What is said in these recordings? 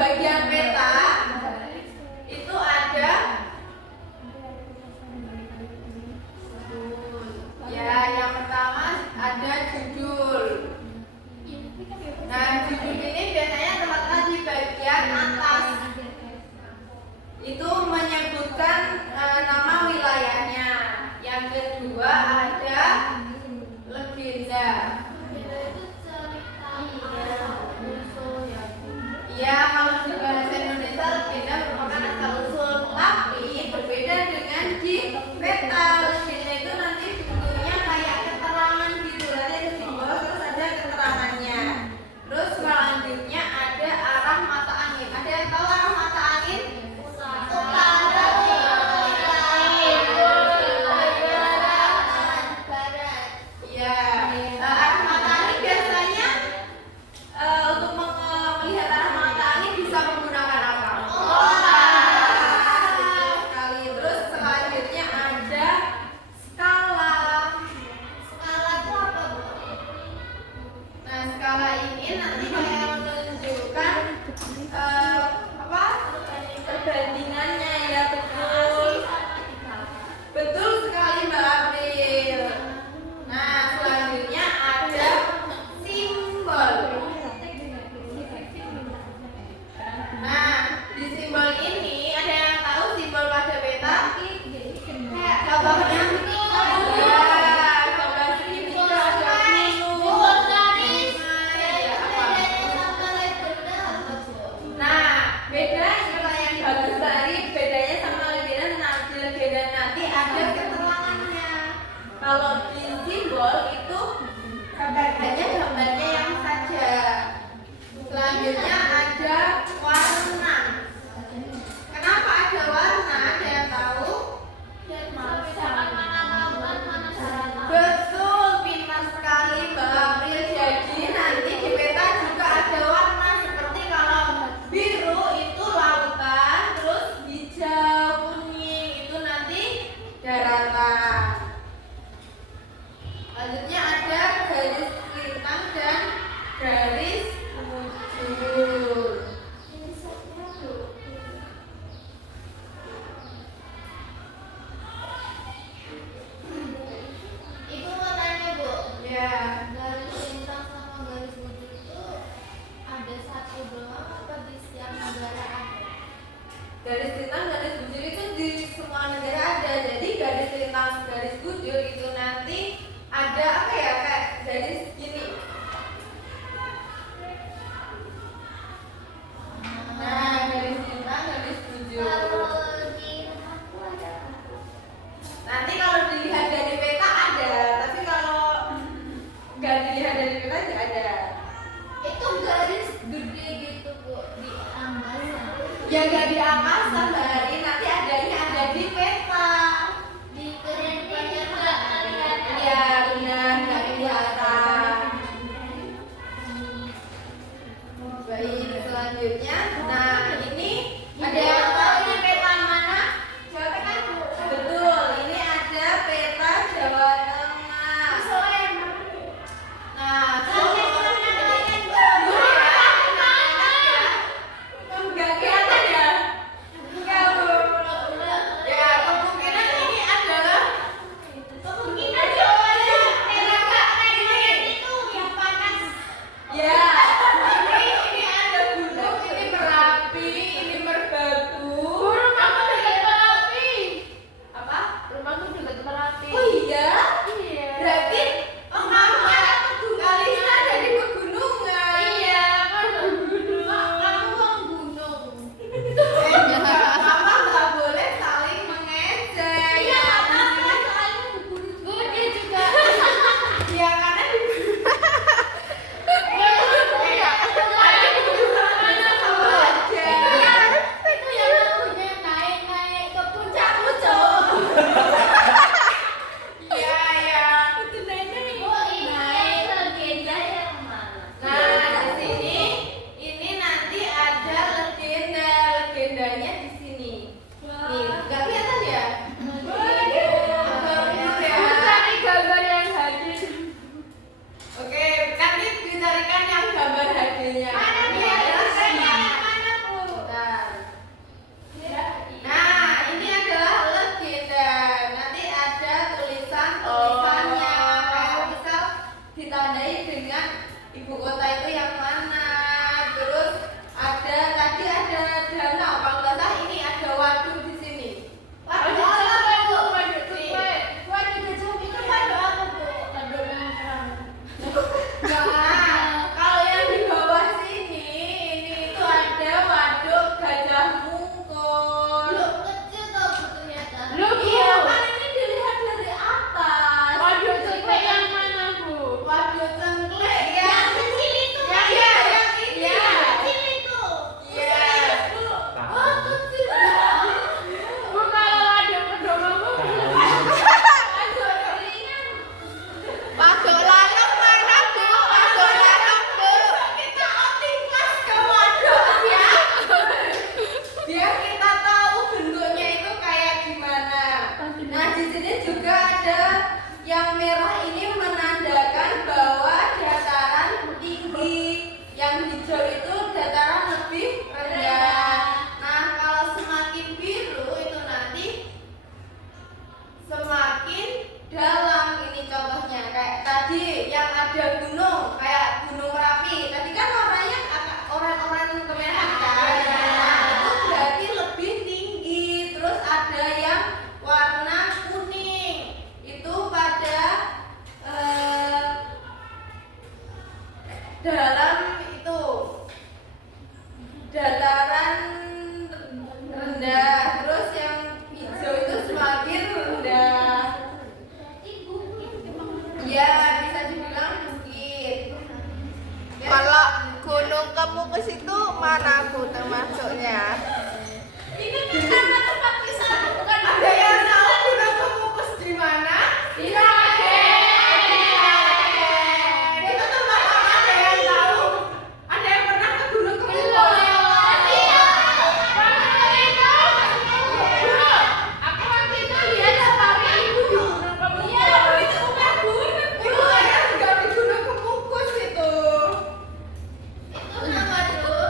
bagian peta itu ada ya, yang pertama ada judul. Nah, judul ini biasanya terletak di bagian atas. Itu menyebutkan nama wilayahnya. Yang kedua ada legenda. Ya, kalau di bahasa Indonesia legenda merupakan asal usul, tapi berbeda dengan di peta. Legenda itu nanti bentuknya kayak keterangan gitu, nanti ada simbol terus ada keterangannya. Terus selanjutnya ada arah mata angin. Ada yang tahu arah mata angin? Utara, barat. Ya, arah mata angin biasanya untuk melihat arah mata angin bisa menggunakan apa? Sekali. Terus selanjutnya ada skala. Skala itu apa, Bu? Nah, skala ini nanti kayak menunjukkan perbandingannya ya, betul. Betul sekali Mbak April. Nah, selanjutnya ada simbol. Nah, di simbol ini ada yang tahu simbol pada peta? Contohnya gambar segitiga, ada gunung. Nah, beda istilah yang bagus tadi, bedanya sama legenda. Nah, di legenda nanti ada keterangannya. Kalau di simbol itu hanya gambarnya yang saja. Selanjutnya ada warna. Kenapa ada warna? Ada yang tahu? Betul, pintar sekali Mbak April. Jadi nanti di peta juga ada warna. Seperti kalau biru itu lautan, terus hijau, kuning itu nanti daratan. Selanjutnya ada garis lintang dan garis bujur. Ibu mau tanya, Bu. Ya. Garis lintang sama garis bujur itu ada satu doang apa di setiap negara ada? Garis lintang, garis bujur itu di semua negara ada. Jadi garis lintang, garis bujur itu nanti ada apa ya, kayak garis gini. Nah, garis lintang, garis bujur. Nanti kalau dilihat dari peta ada, tapi kalau nggak dilihat dari peta nggak ada. Itu garis gede gitu, Bu, di angkasa. Ya nggak di angkasa, Mbak Ari. Nanti adanya ada di peta. Di kehidupannya nggak kelihatan. Iya benar, nggak kelihatan. Baik, selanjutnya. Nah, ini ada yang tahu ini peta mana? Jawa Tengah. Betul, ini ada peta Jawa Tengah. Nah, nggak kelihatan ya? Enggak, Bu. tandai dengan ibu kota itu yang mana. Terus ada tadi ada danau, kalau nggak salah ini ada waduk di sini. Waduk apa bu? Waduk Tukwe. Waduk Gajah itu waduk apa bu? Waduk yang terang. Nah, kalau yang di bawah sini ini itu ada waduk Gajah Mungkur. Lu kecil tau bu ternyata. Lu iya kan ini dilihat dari atas. Waduk Tukwe yang mana bu? Waduk Cengklek yang kecil itu. Ya yang ini. Ya kecil itu. Iya. Oh kecil. Bu kalau waduk Pendomo bu. Waduk Ringan. Waduk Lalong mana bu? Waduk Lalong bu. Kita optimis ke waduk ya. Biar kita tahu bentuknya itu kayak gimana. Nah di sini juga ada yang merah ini menandakan bahwa dataran tinggi, yang hijau itu dataran lebih rendah. Nah kalau semakin biru itu nanti semakin dalam. Ini contohnya kayak tadi yang ada gunung kayak Gunung Merapi. Tadi kan warnanya oren-oren kemerahan kan. Nah, itu berarti lebih tinggi. Terus ada yang warna kuning. Itu pada dalam itu dataran rendah. Terus yang hijau itu semakin rendah. Ya bisa dibilang bukit. Kalau Gunung Kemukis itu mana bu termasuknya? Ini kan karena tempat wisata bukan. Ada yang tahu Gunung Kemukus di mana? Di Sragen. Itu tempat apa? Ada yang tahu? Ada yang pernah ke Gunung Kemukus? Iya. Aku waktu itu lihat sama ibu di Gunung Kemukus. Iya, itu bukan gunung. Itu ada juga di Gunung Kemukus itu. Itu nama dulu,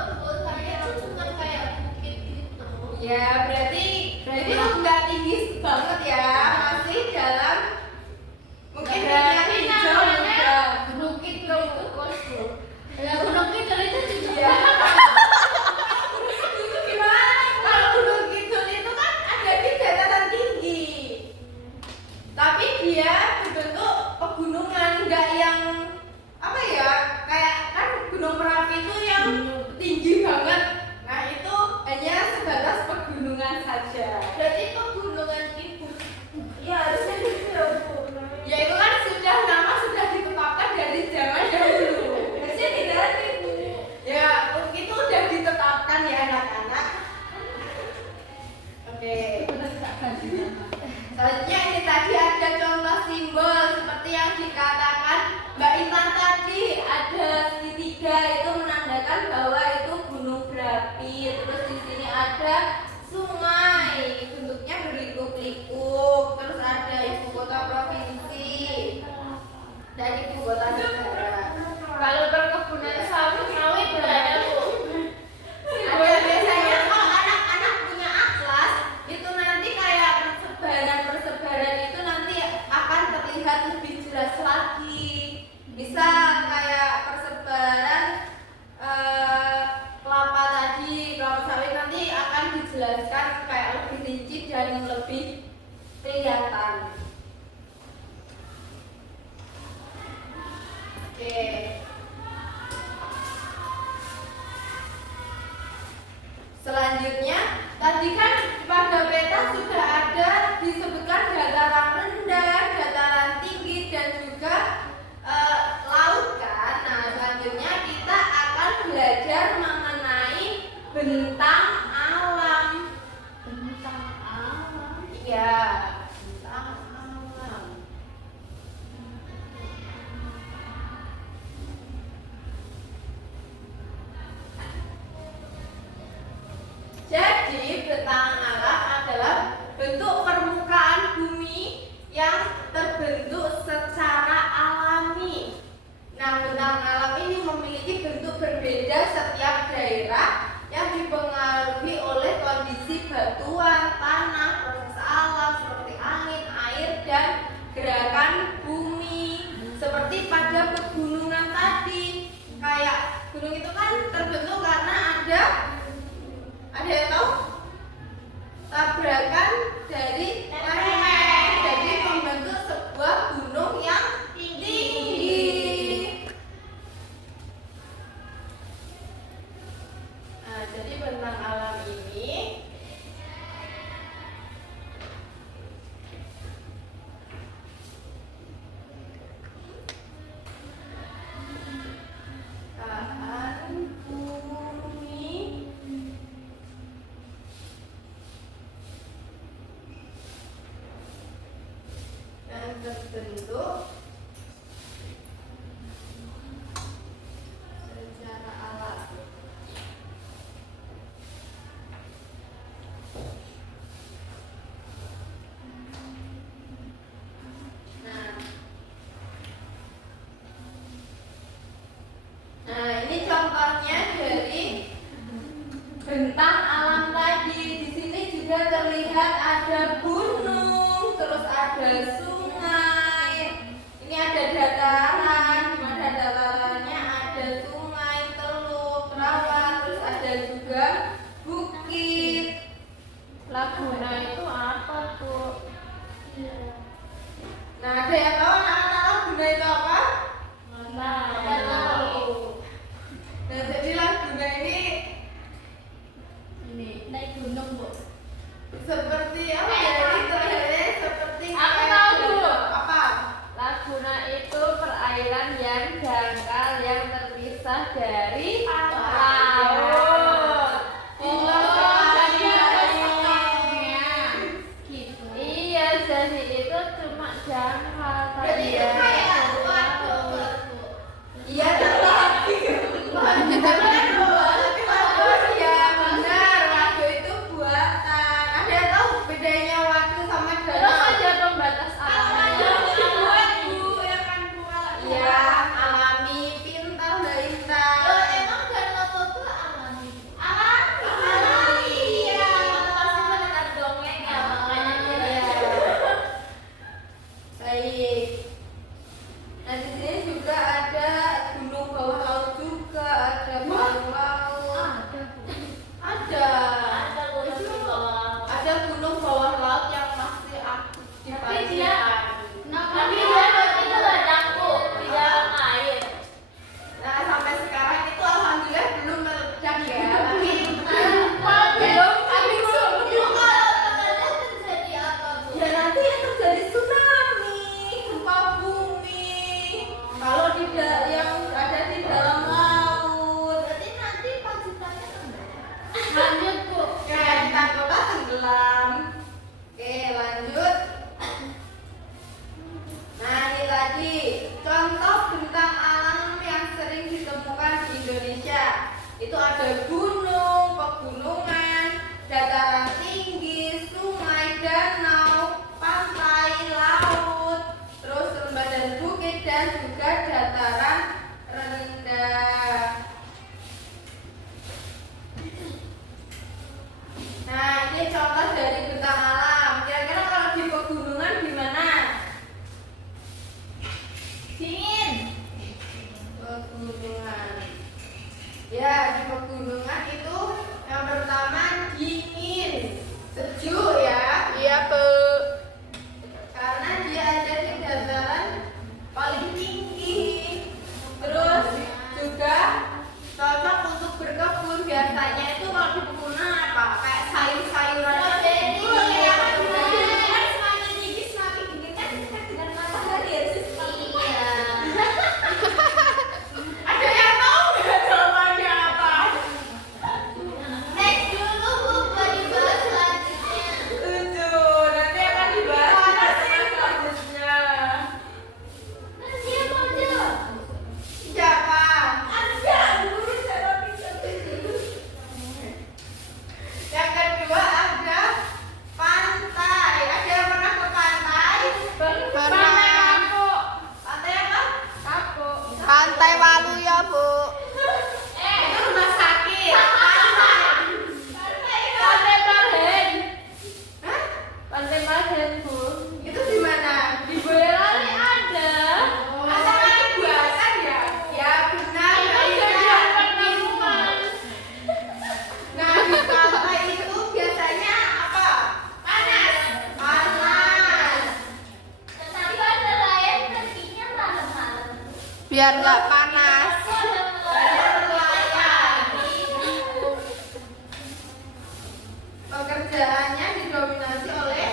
saya itu cuma kayak bukit gitu. Ya, berarti itu nggak tinggi banget ya, masih dalam mungkin minyak hijau juga. Gunung Kidul itu kosong. Ya, Gunung Kidul itu juga. Gunung Kidul itu gimana? Kalau Gunung Kidul itu kan ada di dataran tinggi, tapi dia berbentuk pegunungan, nggak yang apa ya, kayak kan Gunung Merapi itu yang tinggi banget. Nah itu hanya sebatas pegunungan saja. Berarti pegunungan itu ya harusnya gitu ya bu. Ya itu kan sudah nama sudah ditetapkan dari zaman dahulu. Harusnya tidak itu. Ya itu udah ditetapkan ya anak-anak. Oke. Selanjutnya ini tadi ada contoh simbol seperti yang dikatakan Mbak Intan tadi, ada segitiga itu menandakan bahwa itu gunung berapi. Terus di sini ada sungai bentuknya berliku-liku. Terus ada ibu kota provinsi dan ibu kota negara. Kalau perkebunan sawit berada bu. Ada biasanya kalau anak-anak punya atlas itu nanti kayak persebaran itu nanti akan terlihat lebih jelas lagi. Bisa kayak persebaran kelapa tadi, kelapa sawit nanti akan dijelaskan kayak lebih rinci dan lebih kelihatan. Oke. Selanjutnya, tadi kan pada peta sudah ada disebutkan dataran rendah, dataran tinggi, dan juga laut kan. Nah, selanjutnya kita akan belajar mengenai bentang alam. Bentang alam? Iya, bentang alam. Jadi bentang alam adalah bentuk permukaan bumi yang terbentuk secara alami. Nah, bentang alam ini memiliki bentuk berbeda setiap daerah yang dipengaruhi oleh kondisi batuan, tanah, proses alam seperti angin, air, dan gerakan bumi. Seperti pada pegunungan Nah, ini contohnya dari bentang alam tadi. Di sini juga terlihat ada gunung, terus ada sungai. Ini ada dataran, di mana datarannya ada sungai, teluk, rawa, terus ada juga bukit. Laguna itu apa, Bu? Nah, ada yang tahu anak-anak Laguna itu apa? Nggak tahu. Nah, jadi Laguna ini Naik gunung, Bu. seperti apa ya? Ini seperti Aku kayak tahu, Bu. apa? Laguna itu perairan yang dangkal yang terpisah dari laut. Jadi ada sungai. Gitu. Iya, jadi itu cuma dangkal. Berarti itu ya. kayak waduk. Iya, tapi tapi waduk ya benar, waduk itu buatan. Ada yang tahu bedanya waduk sama Terus danau? ada pembatas alamnya. Iya, alami, pintar Mbak Intan. Emang danau itu alami? Iya. Pasti mendengar dongeng ya, makanya dia Baik. Nah, di sini juga ada gunung bawah laut juga, ada palung laut. Ada. ada gunung di bawah. Ada gunung bawah laut yang masih aktif di Tapi Pacitan. dia Tapi dia itu ledaku di dalam air. Nah, sampai sekarang itu alhamdulillah belum meledak ya. Tapi Belum. tapi sebelum Terjadi apa, Bu? ya nanti yang terjadi tsunami, gempa bumi. Kalau yang ada di dalam laut. Berarti nanti Pacitannya tenggelam. Lanjut, Bu. Kayak ditangkap tenggelam. Oke, lanjut. Nah, ini tadi contoh bentang alam yang sering ditemukan di Indonesia. Itu ada gunung, pegunungan, dataran tinggi, sungai, danau, pantai, laut, terus lembah dan bukit, dan juga dataran rendah. Nah, ini contoh dari bentang alam. Kira-kira kalau di pegunungan gimana? Dingin. Pegunungan. Ya, di pegunungan itu yang pertama dingin, sejuk ya, Iya, Bu. karena dia ada di dataran paling tinggi. Terus juga cocok untuk berkebun. Biasanya itu kalau di pegunungan apa? Kayak sayur-sayuran. Semakin tinggi semakin dingin kan dengan matahari ya sih semakin panas. Ada yang tahu nggak jawabannya apa? Next dulu, Bu, buat dibahas selanjutnya. Setuju. Nanti akan dibahas di pertemuan selanjutnya. Siapa aja? Siapa? Ada dulu saya bisa. Yang kedua ada pantai. Ada yang pernah ke pantai? Pantai Kapuk. Pantai apa? Kapuk. Pantai Waluyo, Bu. Eh, Itu rumah sakit. Pantai Maden. Hah? Pantai Maden, Bu. Itu di mana? Di Boyolali ada. Ada kali buatan ya? Ya benar. Itu Mbak jadi Ida. penemuan. Nah, di pantai itu biasanya apa? Panas. Panas. tetapi ada lain perginya malam-malam. Biar nggak panas. Ada nelayan. Pekerjaannya didominasi oleh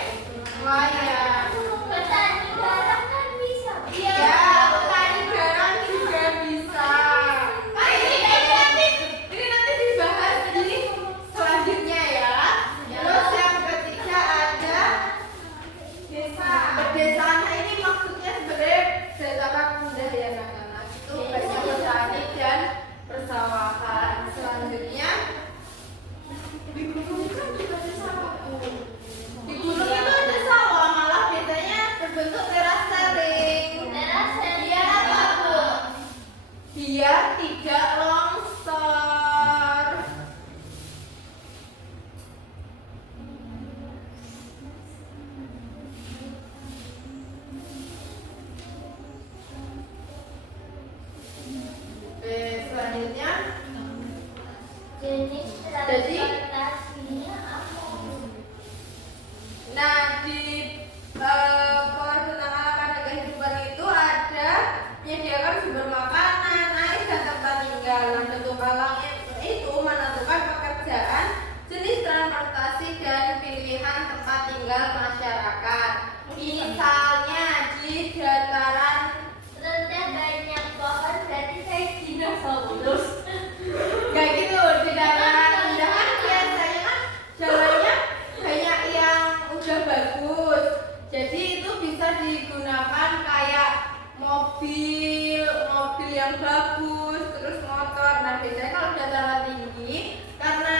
nelayan. Petani garam kan bisa. Ya, petani garam juga bisa. Nah, ini nanti dibahas di selanjutnya ya. Terus yang ketiga ada desa. Pedesaan ini maksudnya sebenarnya desa mudah ya anak-anak. Itu banyak petani dan persawahan. Selanjutnya di gunung kan juga desa, Bu. biar tidak longsor. Oke, selanjutnya Jenis transportasinya apa? nah di tentang alam pada kehidupan itu ada menyediakan sumber makanan, air dan tempat tinggal. Nah, bentuk alam itu menentukan pekerjaan, jenis transportasi dan pilihan tempat tinggal masyarakat. Misalnya di dataran Rendah banyak pohon berarti saya dinosaurus. kayak gitu, di dataran rendah kan biasanya kan jalannya banyak yang udah bagus, jadi itu bisa digunakan kayak mobil yang bagus, terus motor. Nah biasanya kalau dataran tinggi karena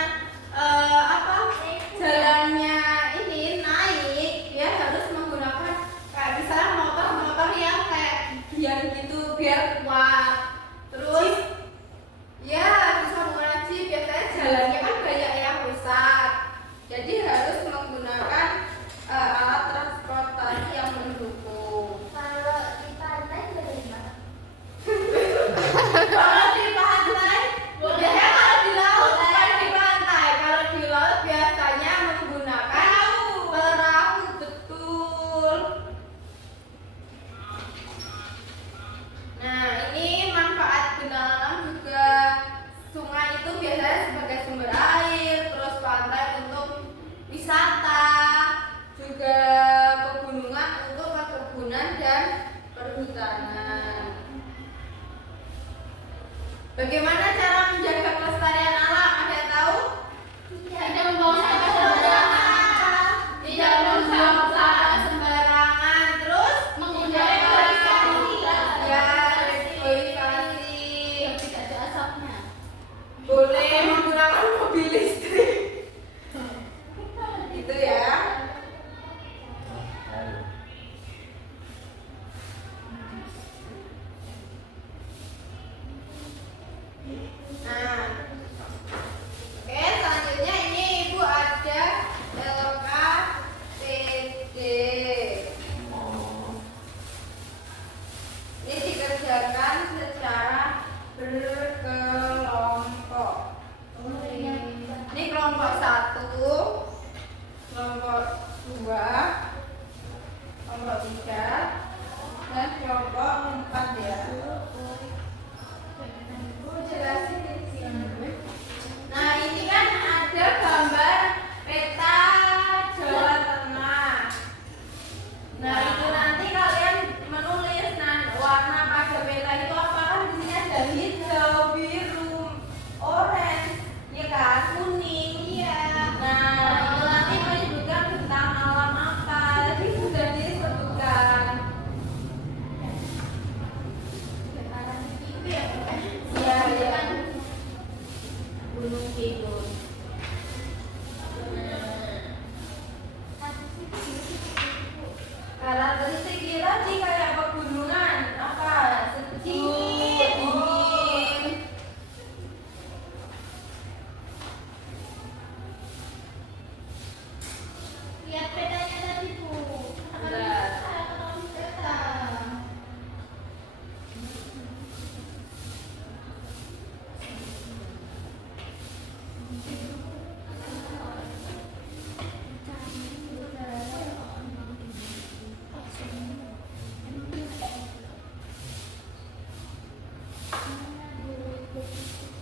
jalannya ini naik, dia harus menggunakan kayak misalnya motor yang kayak biar gitu biar kuat. Terus ya bisa menggunakan jeep, biasanya jalannya kan banyak yang rusak, jadi harus menggunakan alat transportasi yang mendukung. Kalau di pantai bagaimana? Kalau di pantai, biasanya kalau di laut bukan di pantai. Kalau di laut biasanya menggunakan perahu, betul. Nah, ini manfaat benda alam juga. Sungai itu biasanya sebagai sumber air, terus pantai untuk wisata, juga pegunungan untuk perkebunan dan perhutanan. Bagaimana cara menjaga kelestarian alam? Ada yang tahu? Tidak membuang sampah sembarangan. Tidak membuang sampah sembarangan. Terus Menggunakan recycling. ya, reboisasi. Tidak ada asapnya. Boleh menggunakan mobil listrik. Itu ya. Nah, oke, selanjutnya ini Ibu ada LKTD. Ini dikerjakan secara berkelompok. Ini kelompok 1, kelompok 2, kelompok 3, dan kelompok 4 ya. Jelasin di sini. Nah, ini kan ada gambar peta Jawa Tengah. Nah, itu nanti kalian menulis warna pada peta itu apakah di sini ada hijau, biru, orange, ya kan, kuning. Iya. Nah, itu nanti menyebutkan tentang alam apa. Jadi sudah disebutkan. Ya. Gunung Kidul. Karakteristik kita sih kayak pegunungan apa? Sedikit, dingin. Lihat petanya tadi Bu. Lihat. Peta.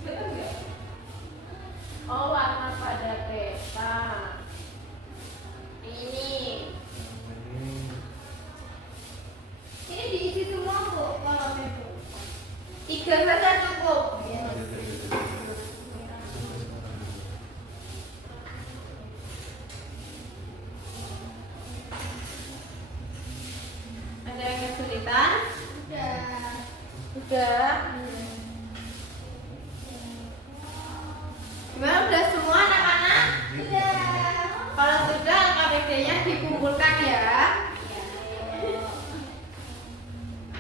Betul nggak? Oh, warna pada peta. Ini diisi semua Bu, kolomnya Bu. 3 saja cukup. Ada yang kesulitan? Udah. Gimana, udah semua anak-anak? Kalau sudah, KPD-nya dikumpulkan ya.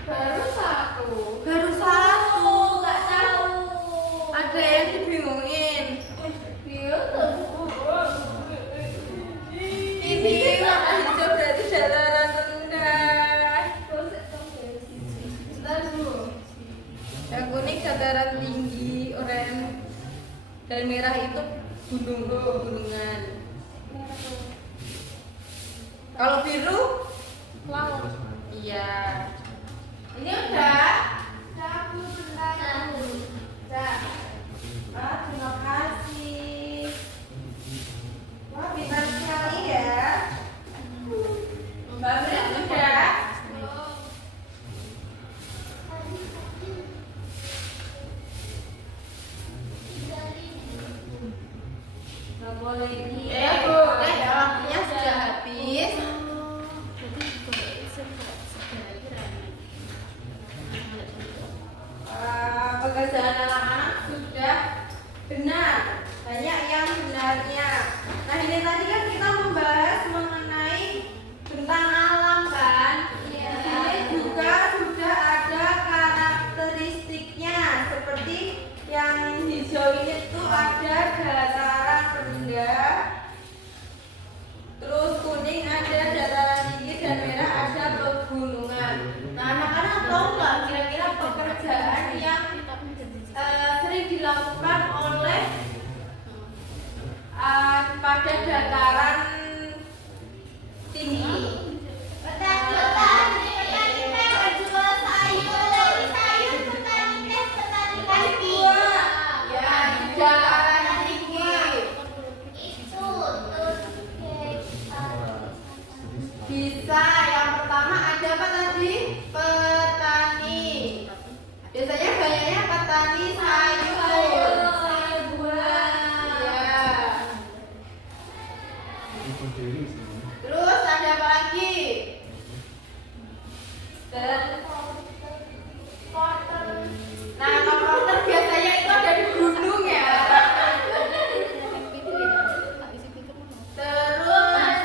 Baru satu, nggak dataran tinggi, oranye dan merah itu gunungan. Kalau biru laut. Iya. Ini udah. Terima kasih. Wah, pintar sekali ya. Mbak Bri sudah. Nggak boleh ini. Bu, waktunya sudah habis. Pekerjaan anak-anak sudah benar, banyak yang benarnya. Nah, ini tadi kan kita membahas mengenai tentang alam kan. Di sini juga sudah ada karakteristiknya, seperti yang hijau ini tuh ada dataran rendah, terus kuning ada dataran tinggi dan merah ada pegunungan. Nah, anak-anak tahu nggak kira-kira pekerjaan yang sering dilakukan oleh pada dataran tinggi? Ya, di dataran tinggi. Bisa, yang pertama ada apa tadi? Petani. Biasanya banyaknya petani sayur. Ya. Terus ada apa lagi? Nah, komporter biasanya itu ada di gunung ya. Terus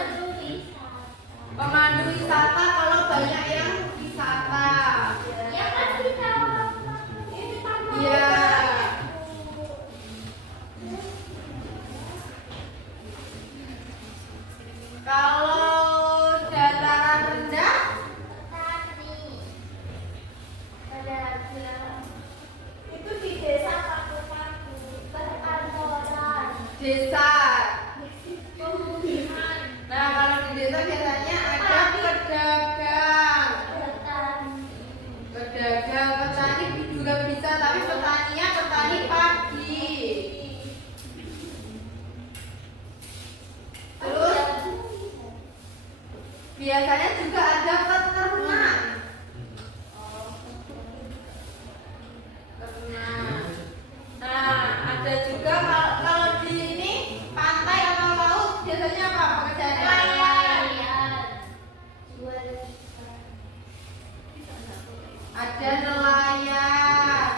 pemandu wisata kalau banyak yang wisata. Iya. Kalau dataran rendah Itu di desa Paku-Paku, perkantoran, desa. pemukiman, Nah, kalau di desa biasanya ada pedagang. Petani juga bisa, tapi petaninya petani pagi. Terus biasanya juga ada peternak. Nah, ada juga kalau di ini pantai atau laut biasanya apa pekerjaannya? Ada nelayan.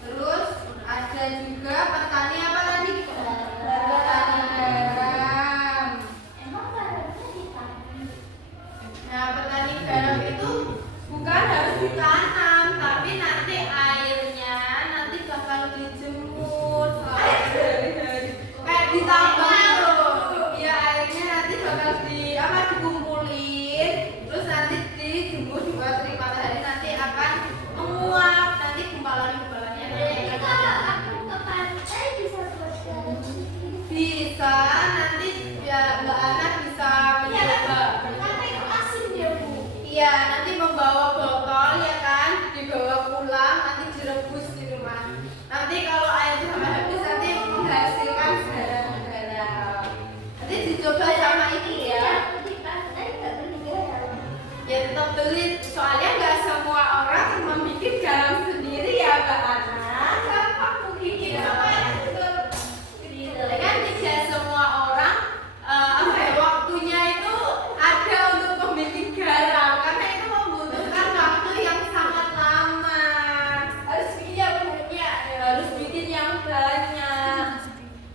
Terus ada juga petani apa tadi? Petani garam. Nah, petani garam itu bukan harus ditanam, tapi nanti airnya nanti bakal dijemur sehari-hari. Kayak ditambang loh. Iya, airnya nanti bakal dikumpulin, terus nanti dijemur di bawah terik matahari, nanti akan menguap. Nanti gumpalan-gumpalannya bisa nanti ya Mbak Ana bisa mencoba. Iya, nanti membawa botol ya kan, dibawa pulang, nanti direbus di rumah. Nanti kalau air sampai habis nanti menghasilkan garam. Nanti dicoba sama ini ya. Ya tetap beli, soalnya nggak semua orang membuat garam sendiri ya Mbak Ana. Gampang bikin sama yang itu. Kan tidak semua orang waktunya itu ada untuk membuat garam, karena itu membutuhkan waktu yang sangat lama. Harus bikin yang banyak.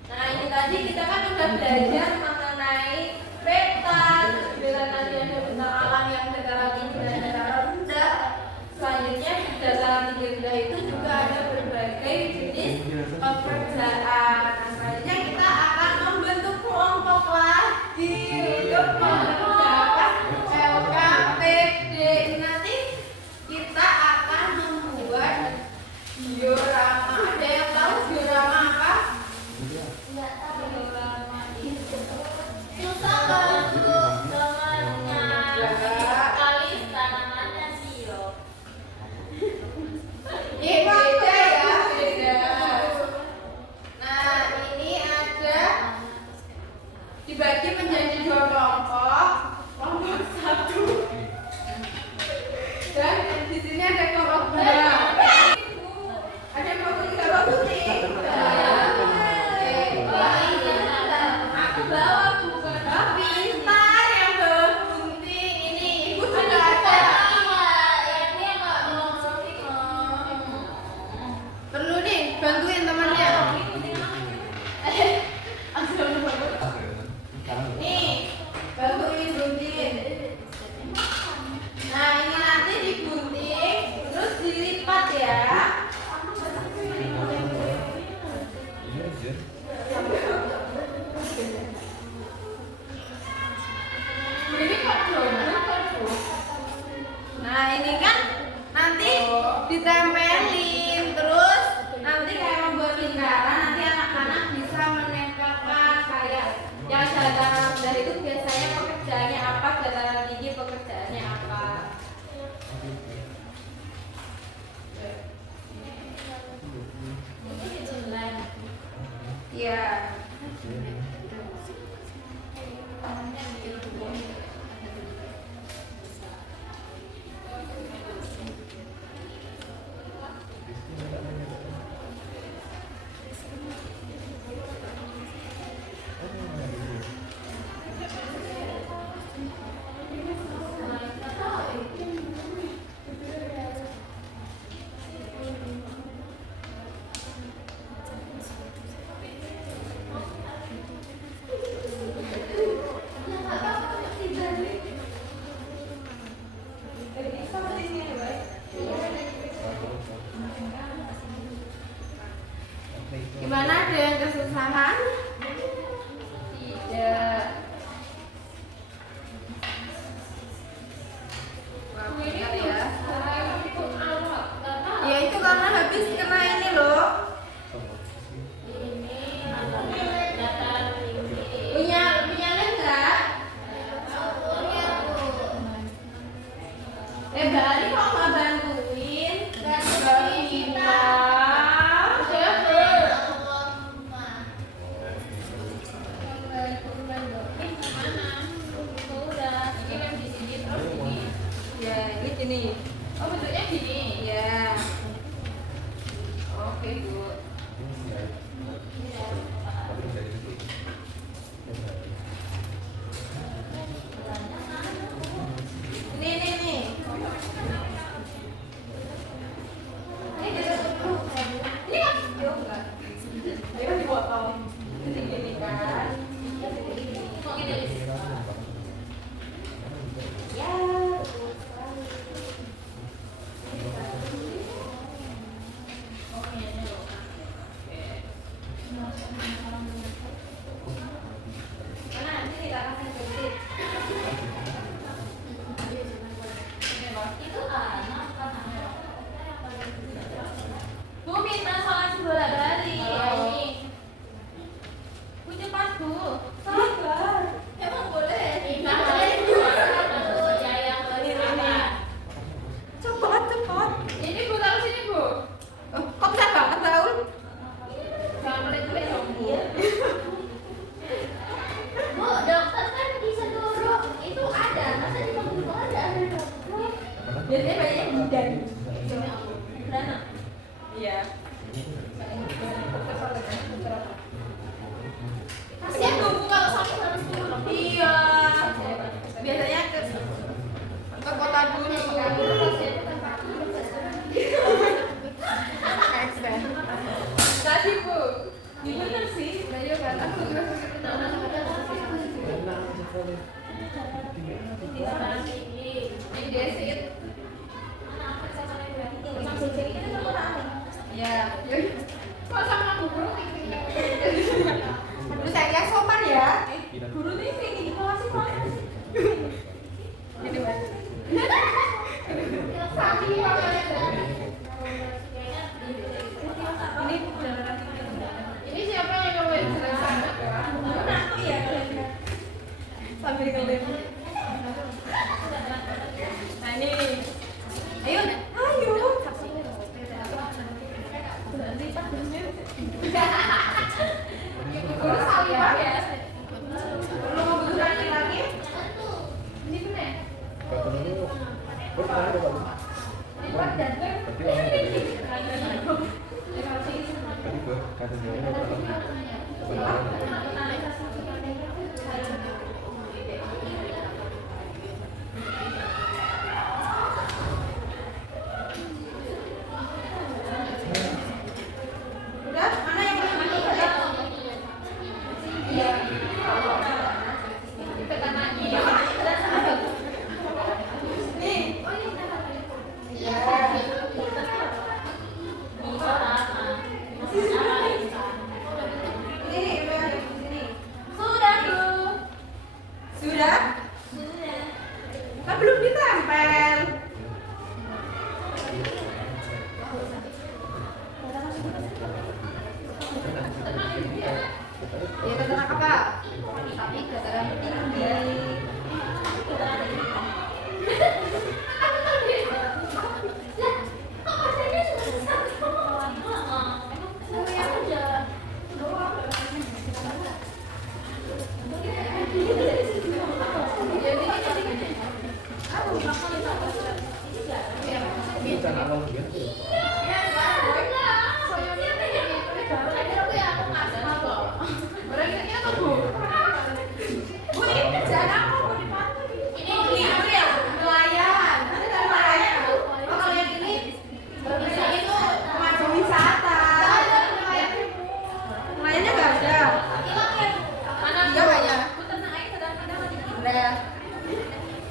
Nah, ini tadi kita kan udah belajar mengenai peta, terus nanti ada bentang alam yang dataran tinggi dan dataran rendah. Selanjutnya di dataran tinggi rendah itu juga ada berbagai jenis pekerjaan. Nah, selanjutnya kita akan membentuk kelompok lagi untuk mengerjakan LKPD. Nanti kita akan membuat Diorama. Ada yang tahu diorama apa? Nggak tahu. Diorama itu Susah banget temannya. Enggak. Kali tanamannya sih yo. Beda ya, beda. Nah, ini ada dibagi menjadi 2 kelompok. Kelompok 1. Dan di sini ada kelompok 2. Ada yang mau gambar putih? Aku bawa bukan. Oh, pintar yang bawa gunting. Ini ibu juga ada. Perlu nih, bantuin temannya. Nih, bantuin gunting. Nah, ini nanti digunting, terus dilipat ya. Nah, ini kan nanti ditempelin, terus nanti kayak membuat lingkaran. Nanti anak-anak bisa menempelkan kayak yang dataran rendah itu biasanya pekerjaannya apa, dataran tinggi pekerjaannya apa. Iya. Gimana, ada yang kesusahan? Tidak. Wah, pintar ya. Ya itu karena habis kena ini loh. Punya enggak? Bari kok nggak bantuin? Ya, ini gini. Oh, bentuknya gini. Ya. Oke, Bu. Nih. Ini kan video enggak? Dia kan dipotong. Jadi gini kan. Ya, betul sekali. Mana nanti kita akan jepit. Itu anak kan anak. Bu minta sholat bola dari ini. Bu cepat Bu. Sabar. emang boleh. Cepat. Ini Bu taruh sini Bu. Oh, kok besar banget, Raul? Jangan pelit-pelit dong Bu. Bu, dokter kan bisa dorong. Itu ada. Masa di bangku itu ada? Biasanya banyak bidan. Beranak. Iya. Kasihan dong Bu kalau sakit harus turun. Iya. Biasanya ke kota dulu. Tadi Bu, gimana sih? Ayo kan, aku juga ini desit. Ya. Kok sama guru? Terus saya sopan ya. Guru nih ini masih mana sih? Gini Mas. Sakit banget. Udah sekali ya. Perlu mengurangi lagi? Ini bener. Kata dulu. Berapa kali? Lipat dan Berarti orang tadi kata Udah, mana yang belum dibuka? Iya. Nih. Ya. Ini yang di sini. Sudah, Bu. Sudah? Kan belum ditempel. Ya keterangan apa? Tapi keterangan tinggi. rencana awal dia. Bu, ini kerjaan apa? Bu, dipantu. Ini ya, nelayan. Nanti kan nelayan. Oh, kalau yang ini itu pemandu wisata. Nelayannya nggak ada. Iya, nggak ya? Udah.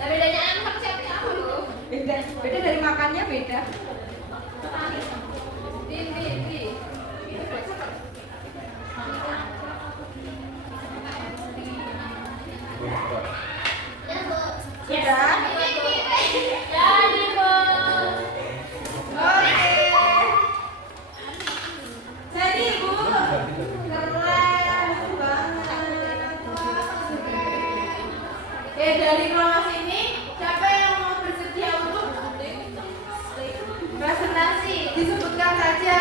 Bedanya konsepnya apa, Bu? Beda dari makannya beda. Sudah. Jadi, Bu. Oke. Jadi Bu, keren banget. Dari kelas ini siapa yang mau bersedia untuk presentasi? Disebutkan saja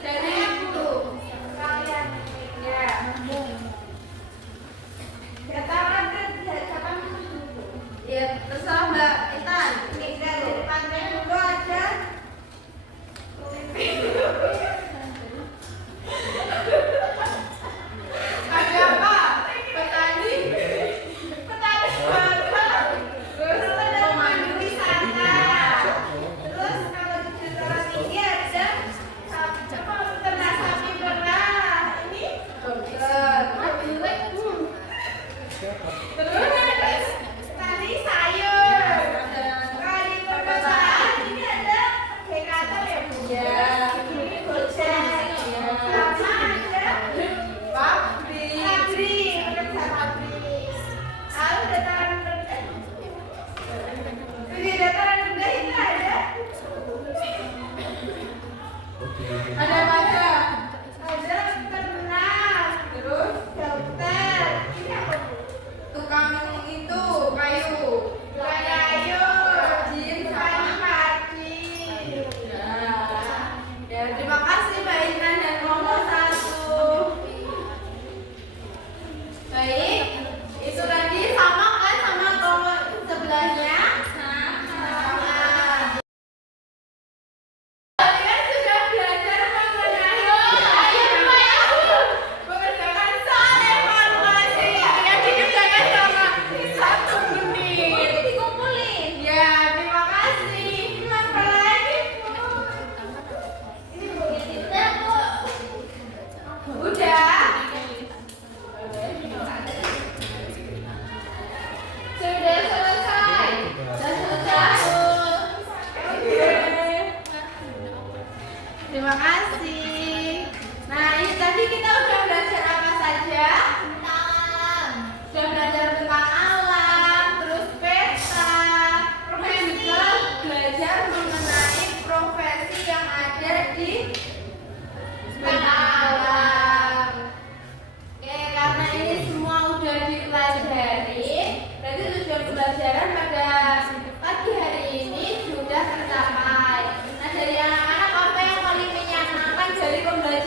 dari itu kalian. Ya. Katakan siapa? Ya, terserah Mbak Intan. Ini dari depannya dulu aja. Ada apa? Petani. Petani barat. Terus ada pemandu wisata. Terus kalau di dataran tinggi ada ternak sapi perah. Ini dokter. Terus tadi sayur. Kali perkotaan ini ada bekator ya Bu? Ya. Ini gojek. Sama ada pabrik. Kerja pabrik. Lalu dataran rendah. Di dataran rendah itu ada. Ada apa aja? Ada ternak. Terus dokter. Ini apa Bu? Tukang itu kayu. Tukang kayu. Jin kayu pagi. Ya, terima kasih Mbak Intan dan nomor 1. Baik, itu tadi sama kan sama nomor sebelahnya? Sama. Kalian sudah belajar mengenai mengerjakan soal evaluasi yang dikerjakan sama 1 menit. Dikumpulin. Ya, terima kasih. Apa lagi? Ini Bu. Udah. Sudah selesai. Sudah selesai. Oke. Terima kasih. Nah, ini tadi kita udah belajar apa saja? Sudah belajar tentang alam, terus peta, juga belajar mengenai profesi yang ada di tengah alam. Oke, karena ini semua udah dipelajari, berarti tujuan pembelajaran pada pagi hari ini sudah tercapai. Nah, dari anak-anak apa yang paling menyenangkan dari pembelajaran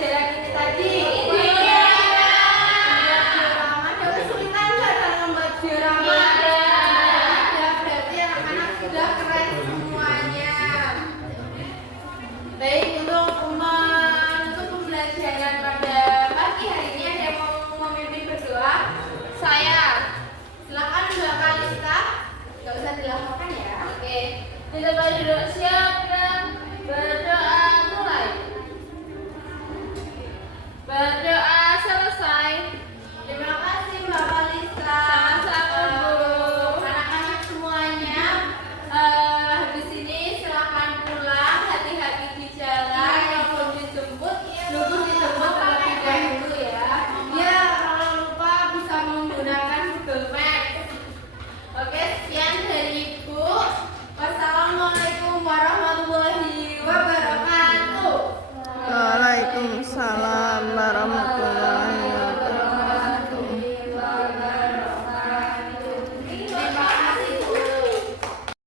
Tidak boleh duduk, siap dan berdoa mulai. Berdoa selesai. Terima kasih Mbak Kalista. Sama-sama, Bu. Anak-anak semuanya, habis ini silakan pulang, hati-hati di jalan, walaupun dijemput, nunggu dijemput terlebih dahulu ya. Ya, kalau lupa bisa menggunakan Google Maps. Oke, sekian dari Ibu. Wassalamualaikum warahmatullahi wabarakatuh. Waalaikumsalam warahmatullahi